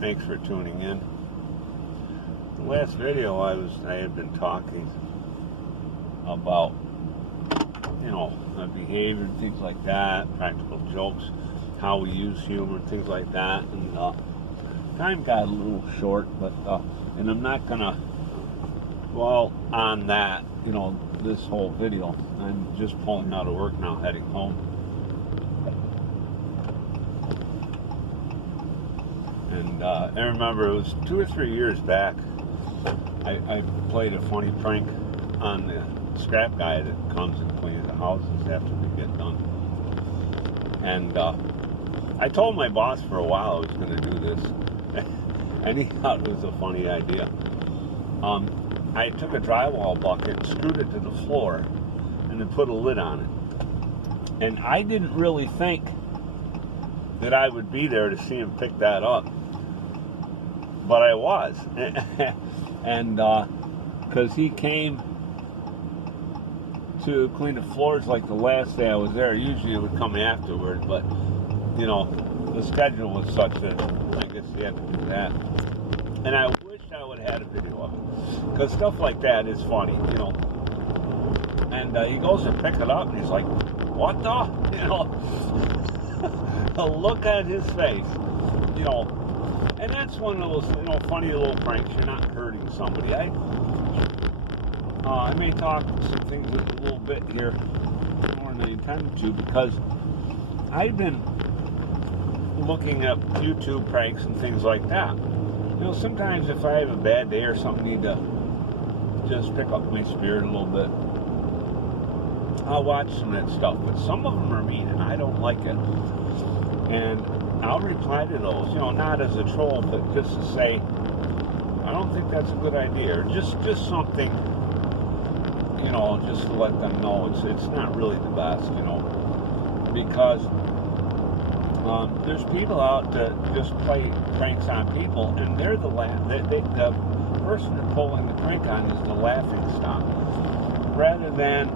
Thanks for tuning in. The last video I had been talking about, behavior and things like that, practical jokes, how we use humor, things like that, and time got a little short, but and I'm not gonna dwell on that, this whole video. I'm just pulling out of work now, heading home. And I remember it was 2 or 3 years back, I played a funny prank on the scrap guy that comes and cleans the houses after we get done. And I told my boss for a while I was going to do this, and he thought it was a funny idea. I took a drywall bucket, screwed it to the floor, and then put a lid on it. And I didn't really think that I would be there to see him pick that up, but I was. And because he came to clean the floors like the last day I was there. Usually it would come afterward, but the schedule was such that I guess he had to do that. And I wish I would have had a video of it, because stuff like that is funny, And he goes to pick it up, and he's like, "What the?" The look at his face, And that's one of those, funny little pranks. You're not hurting somebody. I may talk some things a little bit here more than I intended to, because I've been looking up YouTube pranks and things like that. Sometimes if I have a bad day or something, need to just pick up my spirit a little bit, I'll watch some of that stuff. But some of them are mean, and I don't like it. And I'll reply to those, not as a troll, but just to say, I don't think that's a good idea, or just something, just to let them know it's not really the best, because there's people out that just play pranks on people, and they're the person they're pulling the prank on is the laughing stock, rather than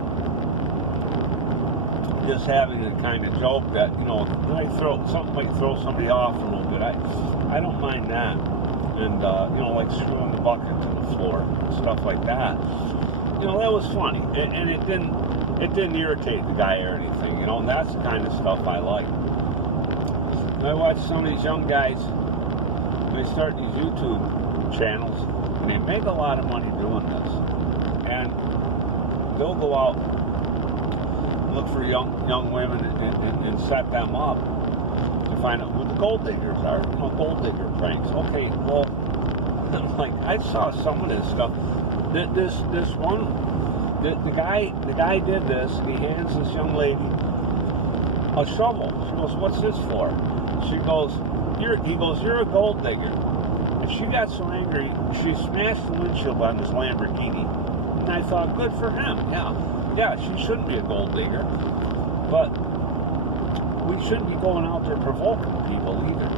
just having a kind of joke that, something might throw somebody off a little bit. I don't mind that. And, like screwing the bucket to the floor and stuff like that. That was funny. And it didn't irritate the guy or anything, and that's the kind of stuff I like. I watch some of these young guys, they start these YouTube channels, and they make a lot of money doing this. And they'll go out, look for young women and set them up to find out who the gold diggers are. Gold digger pranks. Okay, well, I'm like, I saw some of this stuff. This one, the guy did this. He hands this young lady a shovel. She goes, "What's this for?" He goes, "You're a gold digger." And she got so angry, she smashed the windshield on this Lamborghini. And I thought, good for him. Yeah, she shouldn't be a gold digger, but we shouldn't be going out there provoking people either.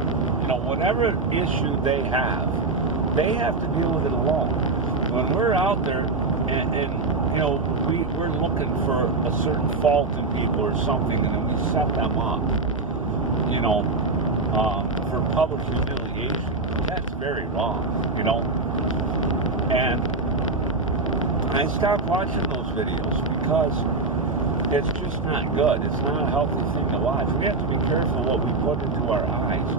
Whatever issue they have to deal with it alone. When we're out there and we're looking for a certain fault in people or something, and then we set them up, for public humiliation, that's very wrong, And I stopped watching those videos because it's just not good. It's not a healthy thing to watch. We have to be careful what we put into our eyes.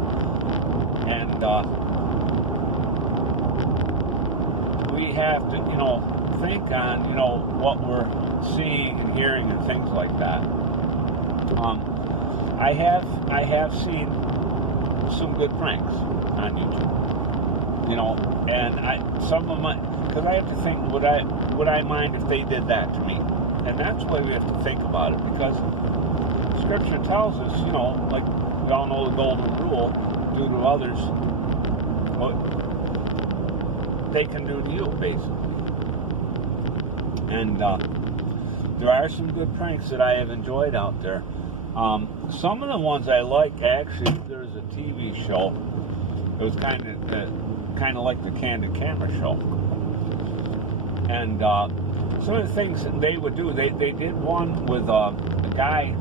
And we have to, think on, what we're seeing and hearing and things like that. I have seen some good pranks on YouTube. And some of my, because I have to think, would I mind if they did that to me? And that's why we have to think about it, because Scripture tells us, like we all know the golden rule, do to others what they can do to you, basically. And there are some good pranks that I have enjoyed out there. Some of the ones I like, actually, there's a TV show. It was kind of like the Candid Camera show. And some of the things that they would do, they did one with a guy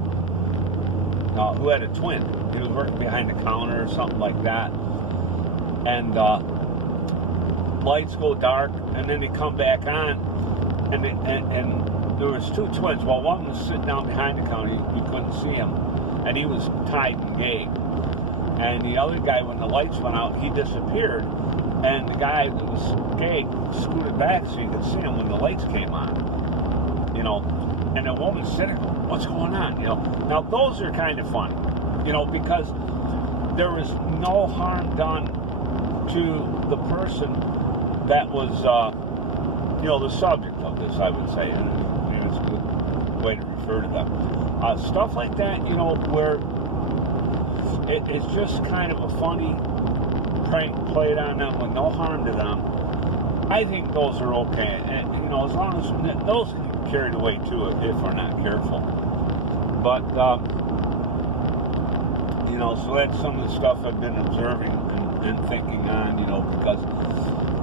who had a twin. He was working behind the counter or something like that. and lights go dark, and then they come back on, and there was two twins. Well, one was sitting down behind the counter, you couldn't see him, and he was tied and gagged. And the other guy, when the lights went out, he disappeared, and the guy that was gagged scooted back so you could see him when the lights came on, you know. And the woman's sitting, what's going on, you know? Now, those are kind of funny, you know, because there was no harm done to the person that was, you know, the subject of this, I would say, and maybe it's a good way to refer to them. Stuff like that, you know, where it's just kind of a funny prank played on them with no harm to them. I think those are okay, and you know, as long as those can get carried away too if we're not careful. But you know, so that's some of the stuff I've been observing and thinking on, you know, because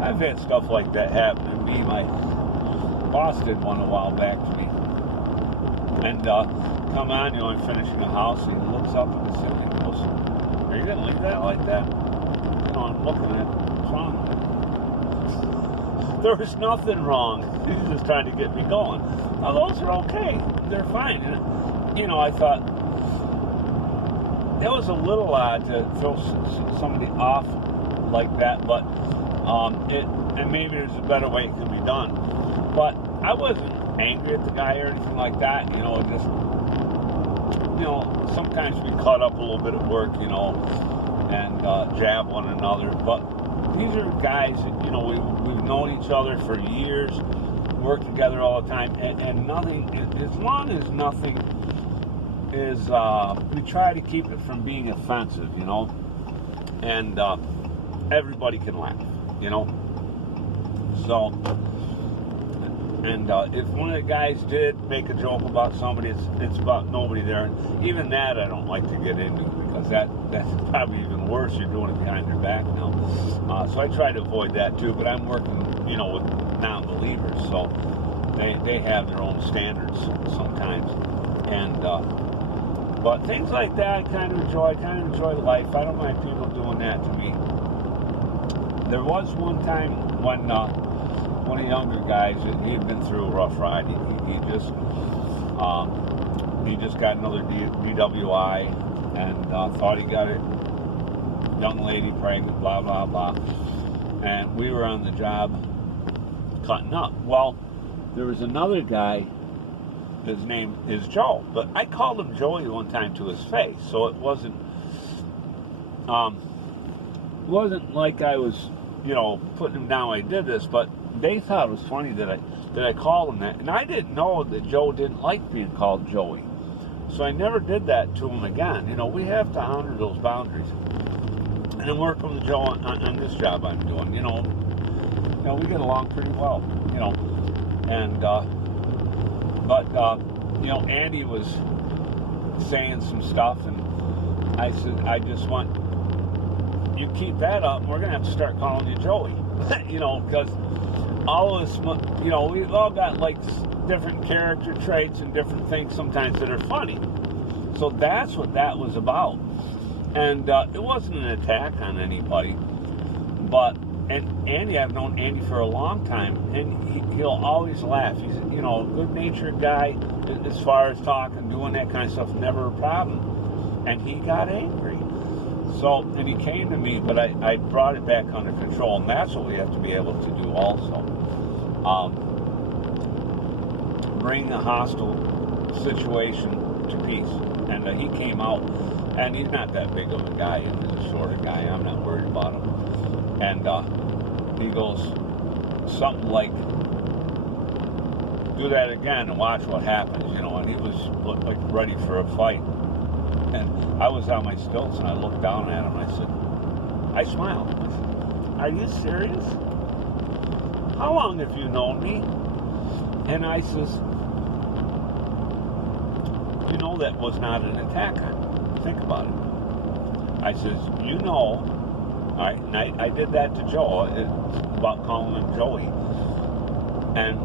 I've had stuff like that happen to me. My boss did one a while back to me, and come on, you know, I'm finishing a house, and he looks up at the ceiling and goes, "Are you gonna leave that like that?" You know, I'm looking at it. What's wrong with it? There was nothing wrong. He's just trying to get me going. Now, those are okay. They're fine. And, you know, I thought it was a little odd to throw somebody off like that, but and maybe there's a better way it could be done. But I wasn't angry at the guy or anything like that. You know, just, you know, sometimes we caught up a little bit at work, you know, and jab one another. But these are guys that, you know, we've known each other for years, work together all the time, and nothing, as long as nothing is, we try to keep it from being offensive, you know, and everybody can laugh, you know. So, and if one of the guys did make a joke about somebody, it's about nobody there. And even that I don't like to get into, because that's probably even worse. You're doing it behind their back now. So I try to avoid that too. But I'm working, you know, with non-believers, so they have their own standards sometimes. And but things like that I kind of enjoy. I kind of enjoy life. I don't mind people doing that to me. There was one time when one of the younger guys, he had been through a rough ride. He just got another DWI, and thought he got a young lady pregnant, blah, blah, blah. And we were on the job cutting up. Well, there was another guy, his name is Joe, but I called him Joey one time to his face, so it wasn't like I was, you know, putting him down when I did this, but they thought it was funny that I called him that, and I didn't know that Joe didn't like being called Joey, so I never did that to him again. You know, we have to honor those boundaries, and I'm working with Joe on this job I'm doing. You know, we get along pretty well, you know, and but you know, Andy was saying some stuff, and I said, I just want you keep that up, and we're gonna have to start calling you Joey. You know, because all of us, you know, we've all got like different character traits and different things sometimes that are funny. So that's what that was about. And it wasn't an attack on anybody, but, and Andy, I've known Andy for a long time, and he'll always laugh. He's, you know, a good-natured guy as far as talking, doing that kind of stuff, never a problem. And he got angry. So, and he came to me, but I brought it back under control, and that's what we have to be able to do also. Bring a hostile situation to peace. And he came out, and he's not that big of a guy, he's a shorter guy, I'm not worried about him. And he goes something like, do that again and watch what happens, you know, and he looked like ready for a fight. And I was on my stilts, and I looked down at him, and I smiled. I said, are you serious? How long have you known me? And I says, you know that was not an attack on you. Think about it. I says, you know, all right, and I did that to Joe. It's about calling him Joey. And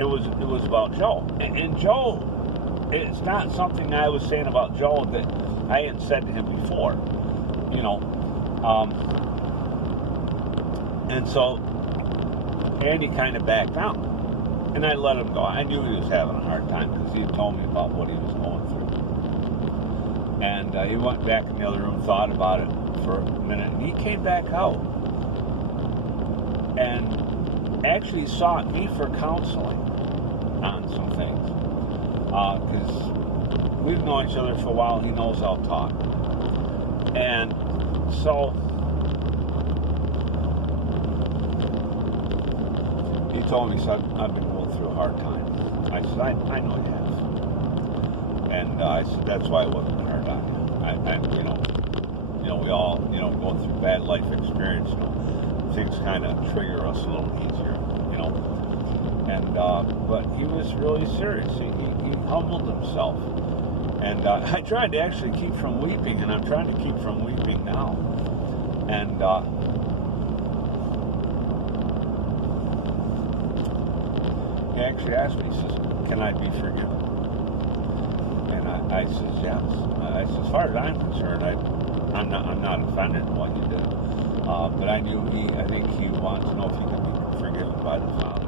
it was about Joe. And Joe, it's not something I was saying about Joe that I hadn't said to him before. you know. And so Andy kind of backed out, and I let him go. I knew he was having a hard time because he had told me about what he was going through. And he went back in the other room, thought about it for a minute, and he came back out and actually sought me for counseling on some things. Because we've known each other for a while. He knows I'll talk. And so he told me, he said, I've been going through a hard time. I said, I know you have. And I said, that's why I wasn't hard on you. We all, going through bad life experience, things kind of trigger us a little easier, And, but he was really serious. He humbled himself. And I tried to actually keep from weeping, and I'm trying to keep from weeping now. And he actually asked me, he says, can I be forgiven? And I says, yes. I said, as far as I'm concerned, I'm not offended in what you did. But I think he wanted to know if he could be forgiven by the Father.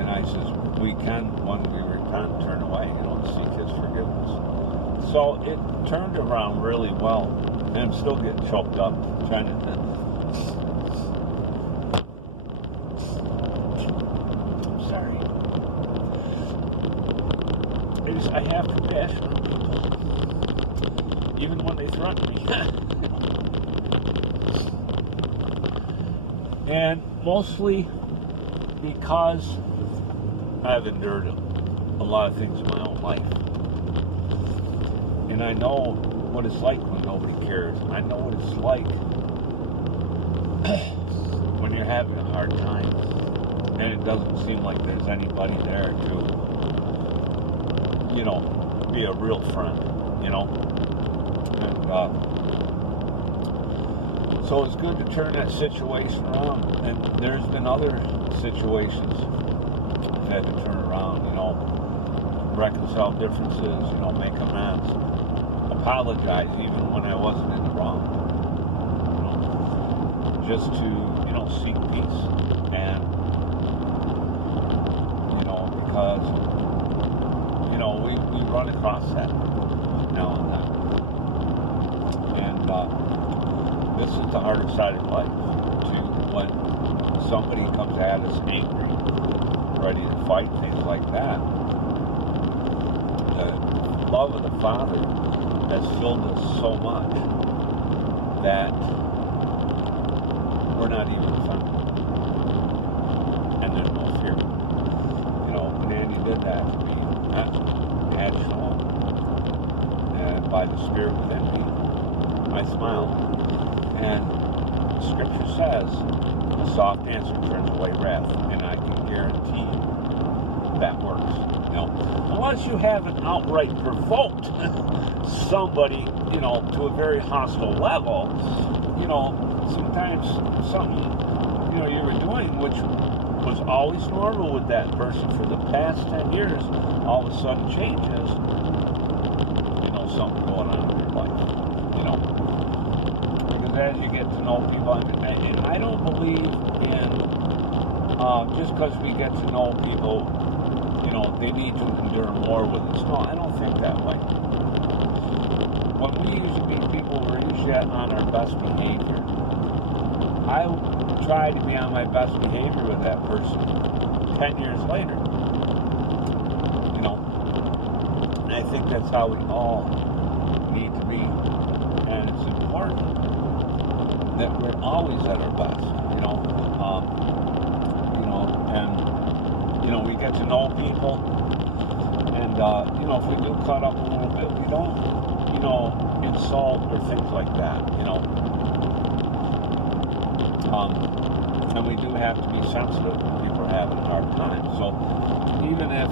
And I says, we can, when we repent, turn away, seek his forgiveness. So it turned around really well. And I'm still getting choked up trying to... I'm sorry. I have compassion on people, even when they threaten me. And mostly because I've endured a lot of things in my own life. And I know what it's like when nobody cares. I know what it's like when you're having a hard time and it doesn't seem like there's anybody there to be a real friend, And so it's good to turn that situation around. And there's been other situations I've had to turn around, reconcile differences, make amends, apologize even when I wasn't in the wrong, just to, seek peace. And, because we run across that now and then. And this is the harder side of life, too, when somebody comes at us angry, ready to fight, things like that. The love of the Father has filled us so much that we're not even offended. And there's no fear. And Andy did that to me. Natural, and by the Spirit within me, I smiled. And Scripture says, a soft answer turns away wrath, and I can guarantee that works. Unless you haven't outright provoked somebody, to a very hostile level, sometimes something, you were doing, which was always normal with that person for the past 10 years, all of a sudden changes, something going on in your life, Because as you get to know people, and I don't believe in, just because we get to know people, they need to endure more with us. No, I don't think that way. When we usually meet people, we're usually on our best behavior. I try to be on my best behavior with that person 10 years later. And I think that's how we all need to be. And it's important that we're always at our best, and we get to know people, and if we do cut up a little bit, we don't, insult or things like that, and we do have to be sensitive when people are having a hard time. So even if,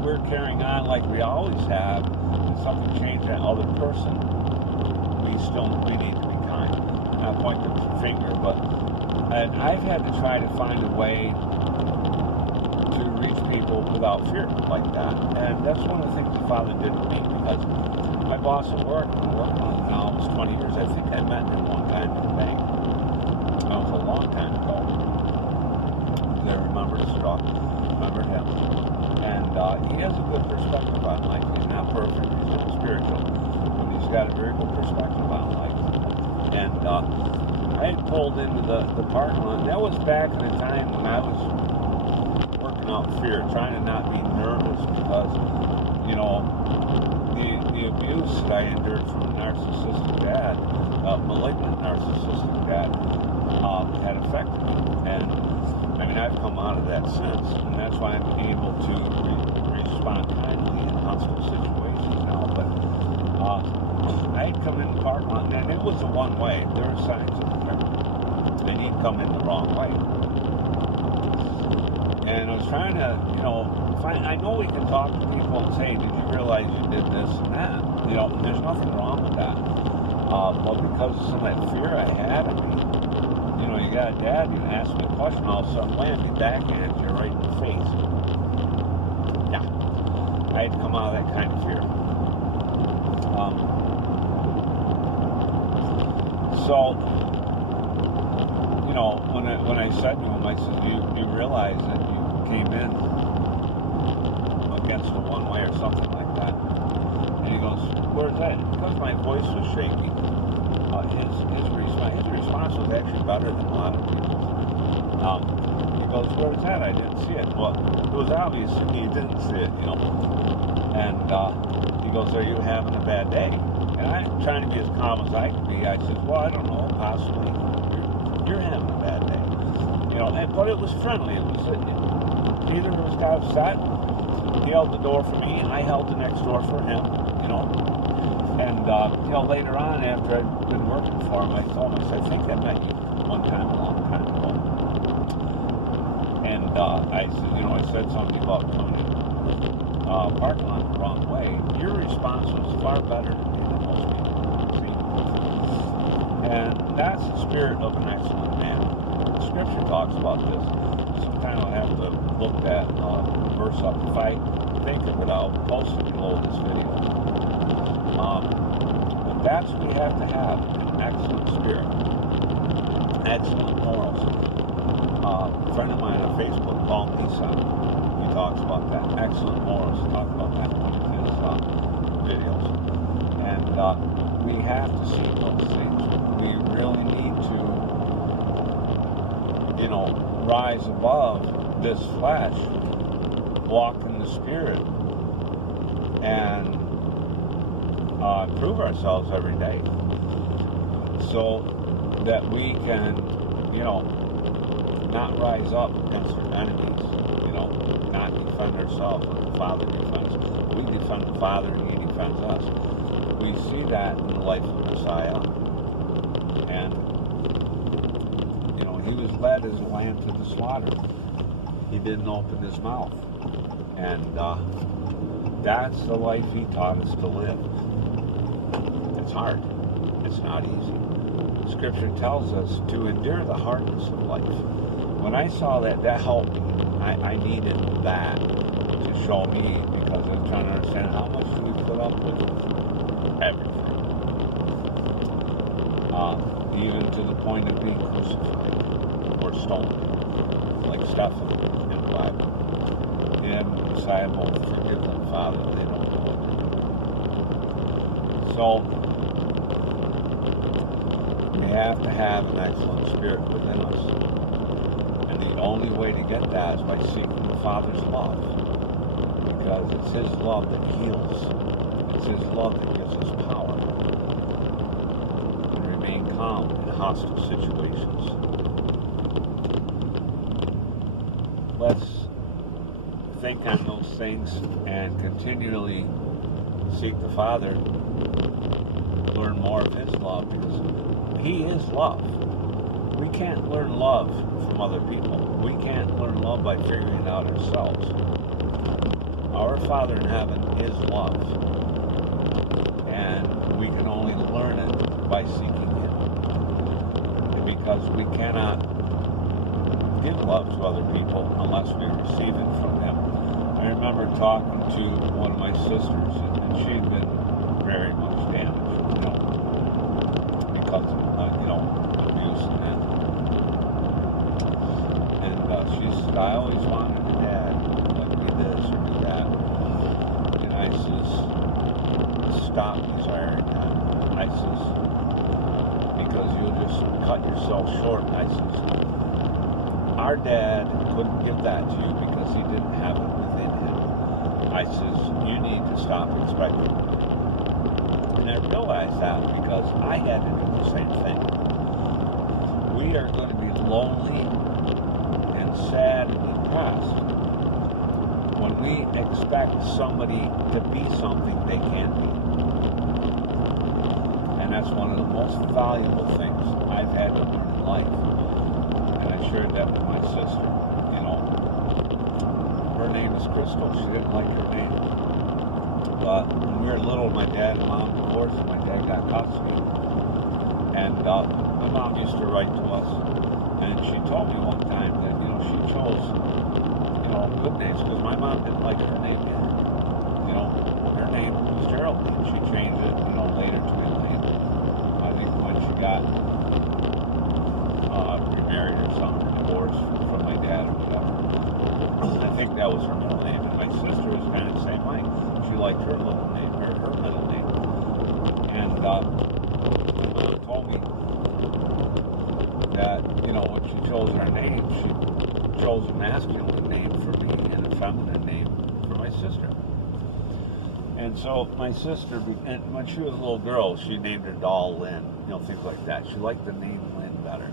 we're carrying on like we always have, and something changed that other person, we need to be kind. Not point the finger, but I've had to try to find a way to reach people without fear like that. And that's one of the things the Father did to me, because my boss at work, we're working on it now, was 20 years. I think I met him one time in the bank. That was a long time ago. I remember his truck, remembered him. And he has a good perspective on life. He's not perfect, he's not spiritual, but he's got a very good perspective on life. And I had pulled into the parking lot. That was back in a time when I was working out fear, trying to not be nervous because, you know, the abuse that I endured from a narcissistic dad, malignant narcissistic dad, had affected me. And I mean, I've come out of that since, and that's why I'm able to respond kindly in hostile situations now. But I had come in the parking lot, and it was a one-way. There were signs of it there. And he'd come in the wrong way. And I was trying to, you know, I know we can talk to people and say, did you realize you did this and that? You know, there's nothing wrong with that. But because of some of that fear I had of me, you know, you got a dad, you ask me a question, all of a sudden, wham, you backhand you right in the face. Yeah. I had come out of that kind of fear. So, you know, when I said to him, I said, you realize that you came in against a one-way or something like that. And he goes, where's that? Because my voice was shaky. His response was actually better than a lot of people's. He goes, where's that? I didn't see it. Well, it was obvious to me you didn't see it, you know. And he goes, are you having a bad day? And I'm trying to be as calm as I can be. I said, well, I don't know, possibly you're having a bad day. You know, but it was friendly. It was neither of us got upset. He held the door for me, and I held the next door for him, you know. And you know, later on, after I'd been working for him, I told him, I said, I think I met you one time a long time ago. And I said, you know, I said something about coming parking lot the wrong way. Your response was far better than most people. See? And that's the spirit of an excellent man. Scripture talks about this. Sometimes I'll have to look that verse up. If I think of it, I'll post it below this video. But that's what we have to have, an excellent spirit, excellent morals. A friend of mine on Facebook, Paul Nissan, he talks about that. Excellent morals. He talks about that in one of his videos. And we have to see those things. We really need to, you know, rise above this flesh, walk in the spirit, and improve ourselves every day so that we can, you know, not rise up against our enemies, you know, not defend ourselves when the Father defends us. We defend the Father and He defends us. We see that in the life of Messiah. And, you know, He was led as a lamb to the slaughter. He didn't open His mouth. And that's the life He taught us to live. It's hard. It's not easy. Scripture tells us to endure the hardness of life. When I saw that, that helped me. I needed that to show me, because I'm trying to understand how much do we put up with everything. Even to the point of being crucified or stoned, like Stephen in the Bible. And Messiah both forgive them, Father, they don't know what they're doing. So, we have to have an excellent spirit within us. And the only way to get that is by seeking the Father's love. Because it's His love that heals. It's His love that gives us power. And remain calm in hostile situations. Let's think on those things and continually seek the Father. Learn more of His love, because He is love. We can't learn love from other people. We can't learn love by figuring it out ourselves. Our Father in heaven is love. And we can only learn it by seeking Him. And because we cannot give love to other people unless we receive it from Him. I remember talking to one of my sisters, and she'd been very much damaged, you know. because of, abuse and that. And she said, I always wanted a dad, like do this or do that. And I says, stop desiring that. I says, because you'll just cut yourself short. And I says, our dad couldn't give that to you because he didn't have it within him. I says, you need to stop expecting it. And I realized that because I had to do the same thing. We are going to be lonely and sad and depressed when we expect somebody to be something they can't be. And that's one of the most valuable things I've had to learn in life. And I shared that with my sister. Her name is Crystal. She didn't like her name. But when we were little, my dad and mom divorced, and my dad got custody. And my mom used to write to us. And she told me one time that, she chose, good names, because my mom didn't like her name either. Her name was Geraldine. She changed it, later to Elohim. I think when she got remarried or something, divorced from my dad or whatever. I think that was her middle name. And my sister was kind of the same way. She liked her little name, her middle name. And my mom told me that, when she chose her name, she chose a masculine name for me and a feminine name for my sister. And so my sister, and when she was a little girl, she named her doll Lynn, things like that. She liked the name Lynn better.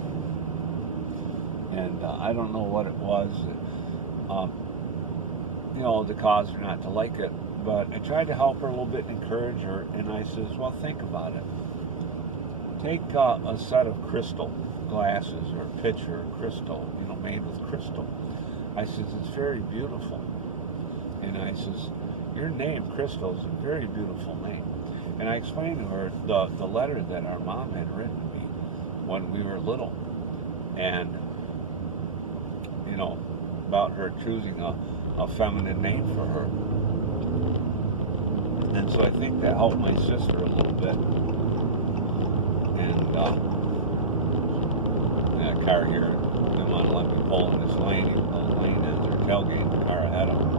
And I don't know what it was, that caused her not to like it. But I tried to help her a little bit, encourage her, and I says, well, think about it. Take a set of crystal glasses or a pitcher of crystal, made with crystal. I says, it's very beautiful. And I says, your name, Crystal, is a very beautiful name. And I explained to her the letter that our mom had written to me when we were little. And, about her choosing a feminine name for her. And so I think that helped my sister a little bit. And that car here, didn't want to let me pull in this lane, even though the lane is, they're tailgating the car ahead of them.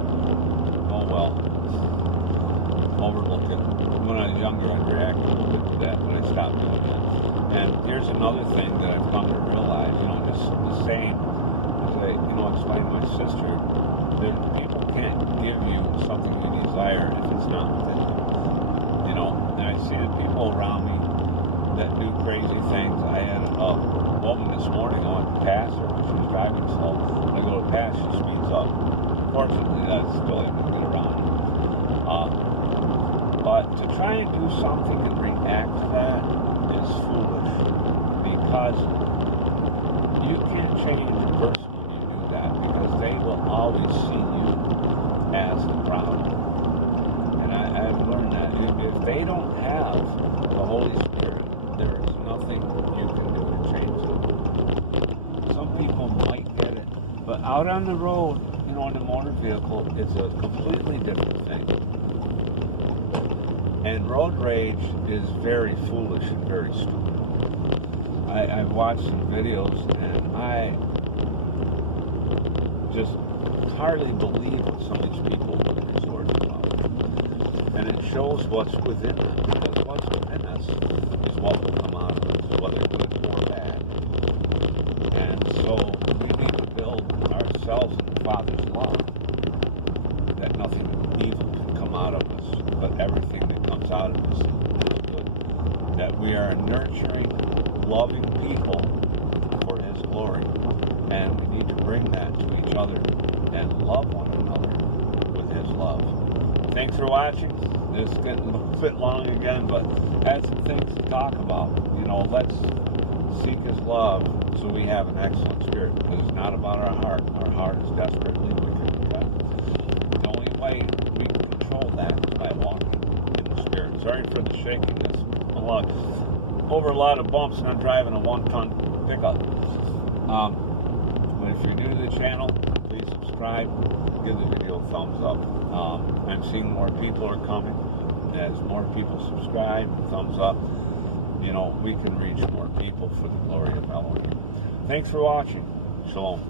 Oh well. Overlook it. When I was younger, I'd react a little bit to that, but I stopped doing that. And here's another thing that I've come to realize, just the same as I, explained to my sister, that people can't give you something you desire if it's not within you. And I see the people around me that do crazy things. I had a woman this morning, I went to pass her, she was driving slow. I go to pass, she speeds up. Fortunately, that's still able to get around. But to try and do something and react to that is foolish, because you can't change a person when you do that, because they will always see you as the problem. And I've learned that if they don't have the Holy Spirit, there is nothing you can do to change it. Some people might get it, but out on the road, in a motor vehicle, it's a completely different thing. And road rage is very foolish and very stupid. I've watched some videos, and I just hardly believe what some of these people resort to. And it shows what's within us, because what's within us is what will come out of us, whether good or bad. And so we need to build ourselves in the Father's love, that nothing evil can come out of us, but everything that comes out of us is good. That we are nurturing, loving people for His glory, and we need to bring that to each other and love one another with His love. Thanks for watching. This is getting a little bit long again, but I had some things to talk about. Let's seek His love so we have an excellent spirit, because it's not about our heart. Our heart is desperately wicked. The only way we can control that is by walking in the Spirit. Sorry for the shakiness. Over a lot of bumps, and I'm driving a 1-ton pickup. But if you're new to the channel, please subscribe. Give the video a thumbs up. I'm seeing more people are coming. As more people subscribe, thumbs up. you know, we can reach more people for the glory of Elohim. Thanks for watching. Shalom.